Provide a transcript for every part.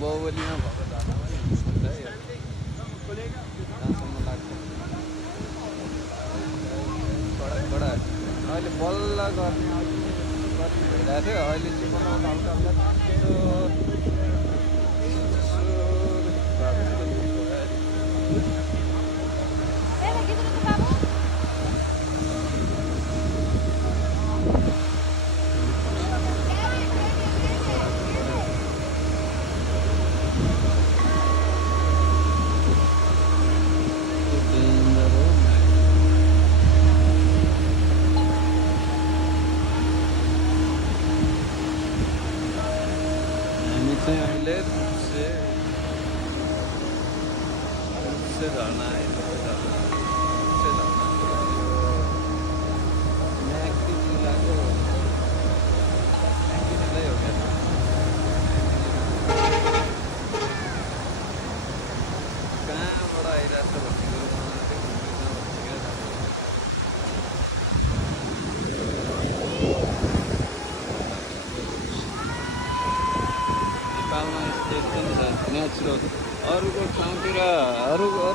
बाहुबलीमा भएको झरना पनि हुन्छ है यो जहाँसम्म लाग्छ कडा अहिले बल्ल गर्ने अघि गर्मी भइरहेको थियो अहिले चाहिँ बल्ल हल्का हल्का हामी चाहिँ अहिले झरना म्याग्दी जिल्लाको म्याग्दी जिल्लै हो क्या कहाँबाट आइरहेको छ भन्ने कुरो मलाई चाहिँ कहाँ भन्छ क्या नेपालमा यस्तो एकदम छ नेचुरल अरूको ठाउँतिर अरूको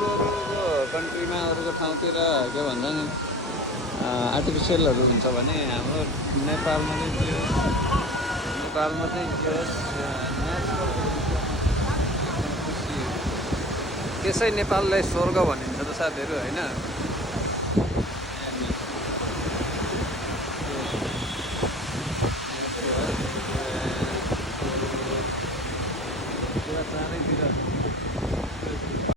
कन्ट्रीमा अरूको ठाउँतिर के भन्छ नि आर्टिफिसियलहरू हुन्छ भने हाम्रो नेपालमा चाहिँ के होस् नेचुरल एकदम खुसी त्यसै नेपाललाई स्वर्ग भनिन्छ त साथीहरू होइन